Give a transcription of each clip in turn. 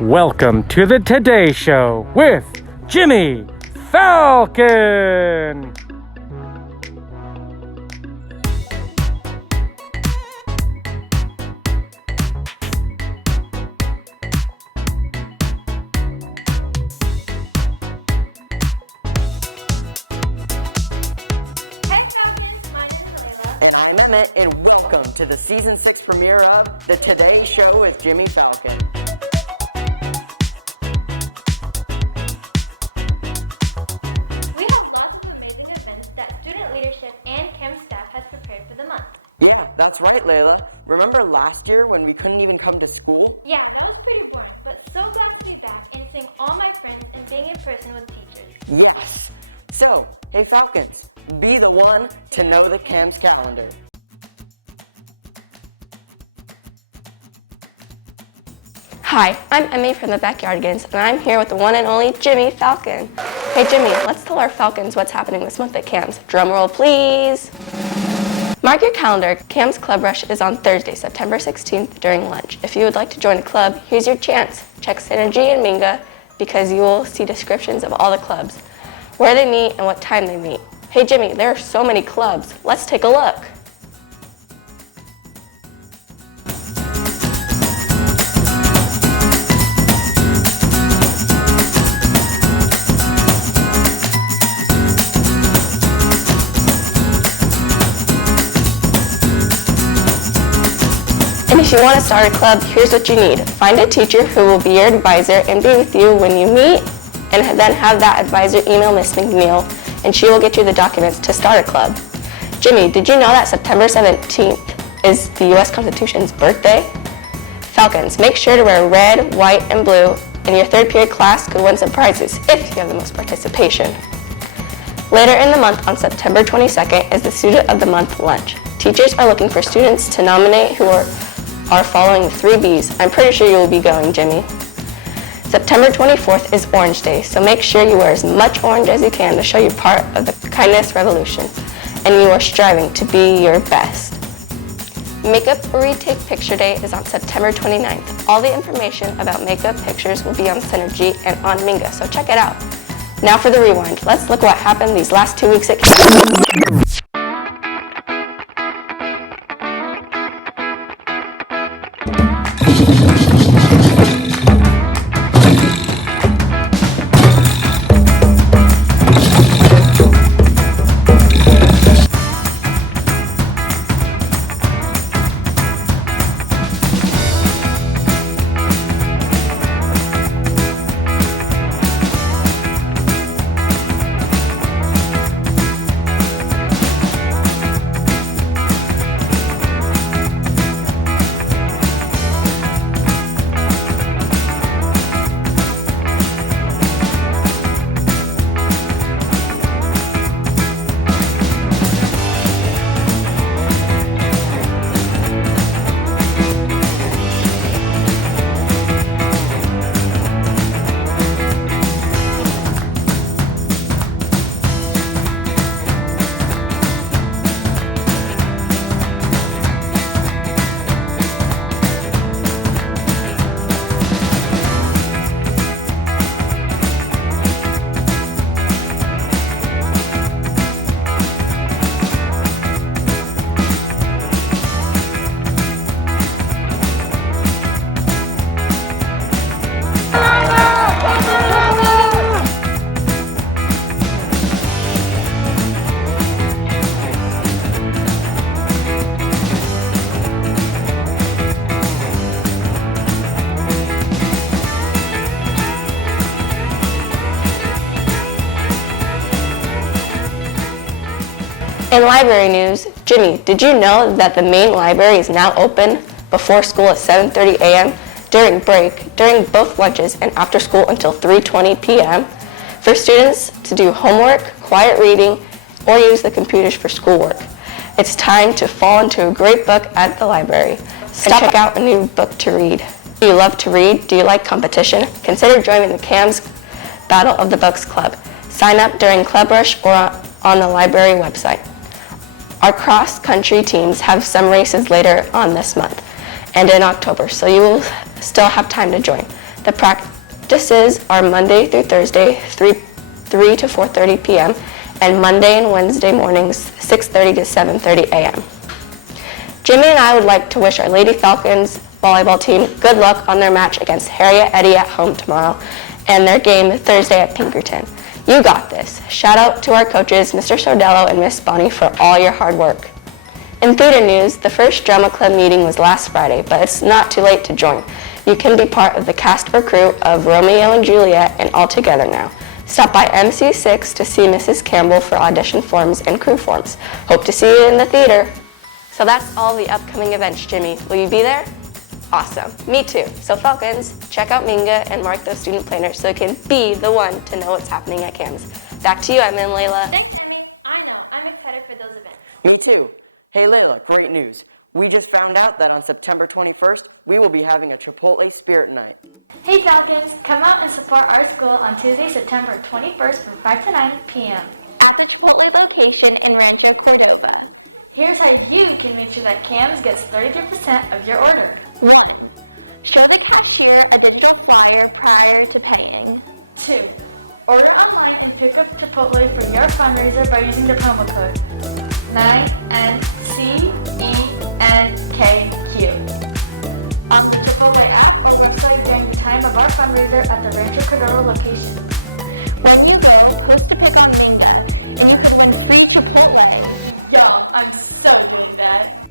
Welcome to the Today Show with Jimmy Falcon. Hey Falcons, my name is Layla. And I'm Emmett, and welcome to the Season 6 premiere of The Today Show with Jimmy Falcon. We have lots of amazing events that student leadership and KAMS staff has prepared for the month. Yeah, that's right, Layla. Remember last year when we couldn't even come to school? Yeah, that was pretty boring, but so glad to be back and seeing all my friends and being in person with teachers. Yes. So, hey Falcons, be the one to know the KAMS calendar. Hi, I'm Emmy from the Backyardigans, and I'm here with the one and only Jimmy Falcon. Hey Jimmy, let's tell our Falcons what's happening this month at KAMS. Drum roll, please. Mark your calendar. KAMS Club Rush is on Thursday, September 16th during lunch. If you would like to join a club, here's your chance. Check Synergy and Minga because you will see descriptions of all the clubs, where they meet and what time they meet. Hey Jimmy, there are so many clubs. Let's take a look. And if you want to start a club, here's what you need. Find a teacher who will be your advisor and be with you when you meet, and then have that advisor email Miss McNeil, and she will get you the documents to start a club. Jimmy, did you know that September 17th is the U.S. Constitution's birthday? Falcons, make sure to wear red, white, and blue, and your third period class could win some prizes if you have the most participation. Later in the month, on September 22nd, is the Student of the Month lunch. Teachers are looking for students to nominate who are following the 3 Bs. I'm pretty sure you will be going, Jimmy. September 24th is Orange Day, so make sure you wear as much orange as you can to show you're part of the kindness revolution and you are striving to be your best. Makeup Retake Picture Day is on September 29th. All the information about makeup pictures will be on Synergy and on Minga, so check it out. Now for the rewind. Let's look what happened these last 2 weeks at KAMS. In library news, Jimmy, did you know that the main library is now open before school at 7:30 a.m., during break, during both lunches, and after school until 3:20 p.m. for students to do homework, quiet reading, or use the computers for schoolwork? It's time to fall into a great book at the library and check out a new book to read. Do you love to read? Do you like competition? Consider joining the KAMS Battle of the Books Club. Sign up during Club Rush or on the library website. Our cross-country teams have some races later on this month and in October, so you will still have time to join. The practices are Monday through Thursday, 3 to 4:30 p.m., and Monday and Wednesday mornings, 6:30 to 7:30 a.m. Jimmy and I would like to wish our Lady Falcons volleyball team good luck on their match against Harriet Eddy at home tomorrow and their game Thursday at Pinkerton. You got this. Shout out to our coaches, Mr. Sordello and Miss Bonnie, for all your hard work. In theater news, the first drama club meeting was last Friday, but it's not too late to join. You can be part of the cast or crew of Romeo and Juliet and All Together now. Stop by MC6 to see Mrs. Campbell for audition forms and crew forms. Hope to see you in the theater. So that's all the upcoming events, Jimmy. Will you be there? Awesome. Me too. So Falcons, check out Minga and mark those student planners so you can be the one to know what's happening at KAMS. Back to you, Emma and Layla. Thanks, Emmy. I know. I'm excited for those events. Me too. Hey Layla, great news. We just found out that on September 21st, we will be having a Chipotle Spirit Night. Hey Falcons, come out and support our school on Tuesday, September 21st from 5 to 9 p.m. at the Chipotle location in Rancho Cordova. Here's how you can make sure that KAMS gets 33% of your order. 1. Show the cashier a digital flyer prior to paying. 2. Order online and pick up Chipotle for your fundraiser by using the promo code 9NCENKQ on the Chipotle app or website during the time of our fundraiser at the Rancho Cordova location. When you go, post a pic on Minga and you could win free Chipotle. Yum, I'm so doing that.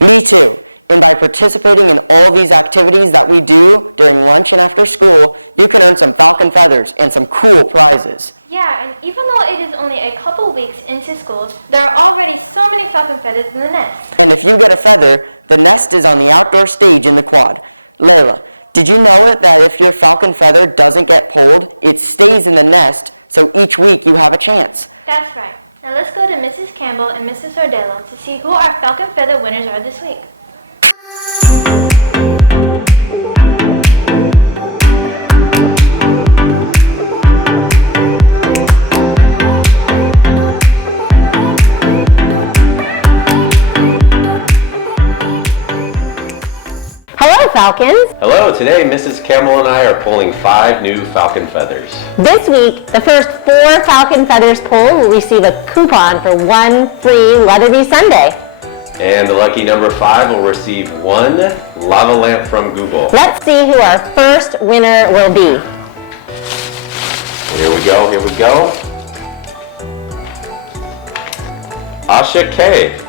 Me too. And by participating in all these activities that we do during lunch and after school, you can earn some Falcon feathers and some cool prizes. Yeah, and even though it is only a couple weeks into school, there are already so many Falcon feathers in the nest. And if you get a feather, the nest is on the outdoor stage in the quad. Layla, did you know that if your Falcon feather doesn't get pulled, it stays in the nest, so each week you have a chance? That's right. Now let's go to Mrs. Campbell and Mrs. Sordello to see who our Falcon feather winners are this week. Hello, Falcons! Hello, today Mrs. Campbell and I are pulling 5 new Falcon feathers. This week, the first 4 Falcon Feathers pulled will receive a coupon for 1 free Leatherby Sundae. And the lucky number 5 will receive 1 lava lamp from Google. Let's see who our first winner will be. Here we go, here we go. Asha K.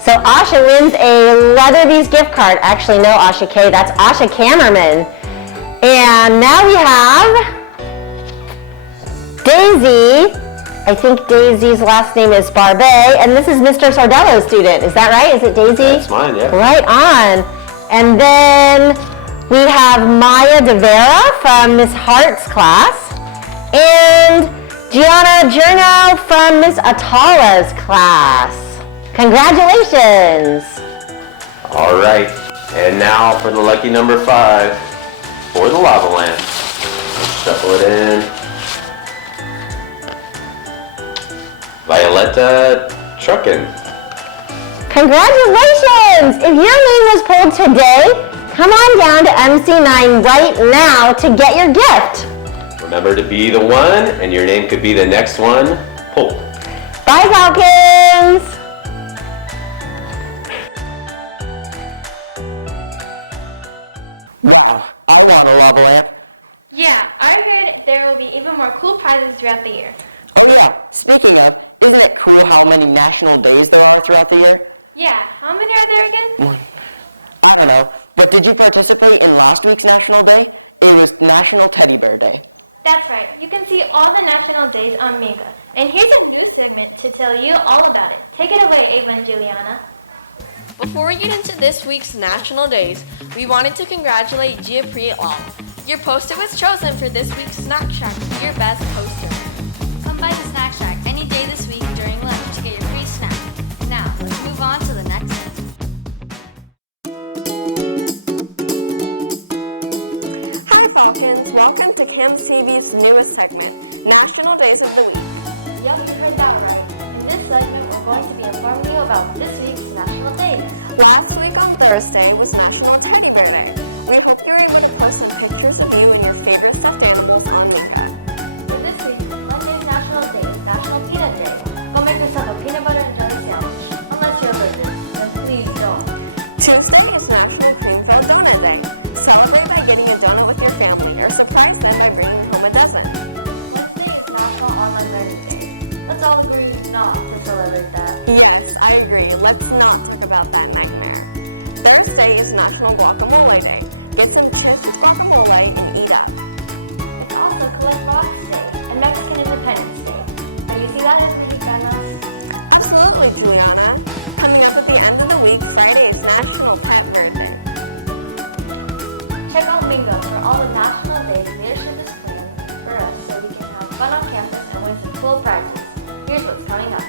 So Asha wins a Leatherby's gift card. Actually, no, Asha K, that's Asha Kammerman. And now we have Daisy. I think Daisy's last name is Barbet, and this is Mr. Sordello's student. Is that right? Is it Daisy? That's mine, yeah. Right on. And then we have Maya DeVera from Miss Hart's class, and Gianna Jurno from Miss Atala's class. Congratulations! All right, and now for the lucky number 5 for the lava lamp. Let's shuffle it in. Violetta Truckin. Congratulations! If your name was pulled today, come on down to MC9 right now to get your gift. Remember to be the one, and your name could be the next one pulled. Bye, Falcons! Wow, I want a lava lamp. Yeah, I heard there will be even more cool prizes throughout the year. Oh yeah, speaking of, isn't it cool how many national days there are throughout the year? Yeah, how many are there again? I don't know, but did you participate in last week's National Day? It was National Teddy Bear Day. That's right. You can see all the national days on Minga. And here's a new segment to tell you all about it. Take it away, Ava and Juliana. Before we get into this week's National Days, we wanted to congratulate Giapreet Lal. Your poster was chosen for this week's Snack Shack Be Your Best Poster winner. Come by the Snack Shack any day this week during lunch to get your free snack. Now, let's move on to the next segment. Hi Falcons, welcome to KAMS TV's newest segment, National Days of the Week. Yep, you heard that right. And In this segment, we're going to be informing you about this week's national days. Last week on Thursday was National Teddy Bear Day. We hope you were able to post some pictures of you and your favorite stuffed animals on Minga. For this week, Monday's national day is National Peanut Day. Go make a peanut butter and jelly sandwich. Unless you're allergic, then please don't. Tuesday is National Cream-Filled Donut Day. Celebrate by getting a donut with your family or surprise them by bringing home a dozen. Wednesday is National Online Learning Day. Let's all agree not to celebrate that. Yes, I agree. Let's not talk about that nightmare. Thursday is National Guacamole Day. Get some chips with guacamole and eat up. It's also Collect Rocks Day and Mexican Independence Day. Felicidades, Mexicanos. Absolutely, Juliana. Coming up at the end of the week, Friday is National Pet Bird Day. Check out Mingo for all the national days leadership is planned for us so we can have fun on campus and win some cool prizes. Here's what's coming up.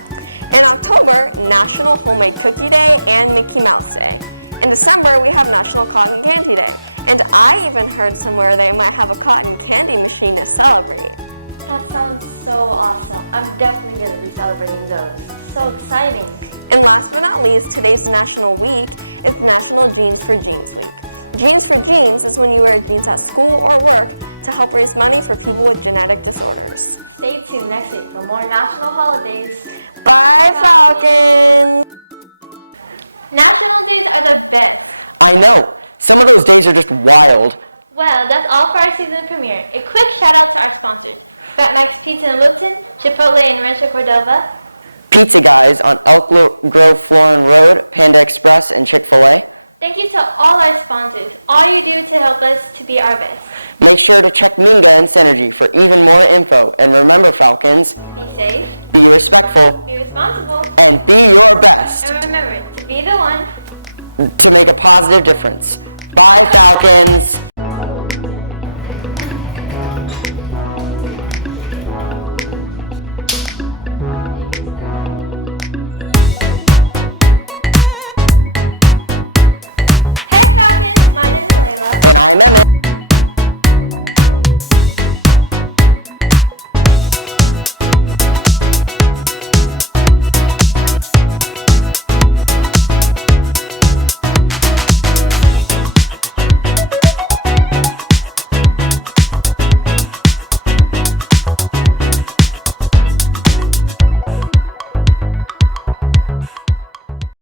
In October, National Homemade Cookie Day and Mickey Mouse Day. In December, we have National Cotton Candy Day. And I even heard somewhere they might have a cotton candy machine to celebrate. That sounds so awesome. I'm definitely going to be celebrating those. So exciting. And last but not least, today's National Week is National Jeans for Jeans Week. Jeans for Jeans is when you wear jeans at school or work to help raise money for people with genetic disorders. Stay tuned next week for more national holidays. Bye, Falcon! National days are the best. I know. Some of those days are just wild. Well, that's all for our season premiere. A quick shout out to our sponsors. Fat Mike's Pizza in Wilton, Chipotle in Rancho Cordova, Pizza Guys on Elk Grove Florin Road, Panda Express, and Chick-fil-A. Thank you to all our sponsors. All you do to help us to be our best. Make sure to check Minga and Synergy for even more info. And remember, Falcons, Be safe, be respectful, be responsible, and be your best and remember to be the one to make a positive difference. Bye, Falcons! Hey Falcons, my name is Layla. And I'm Emmett.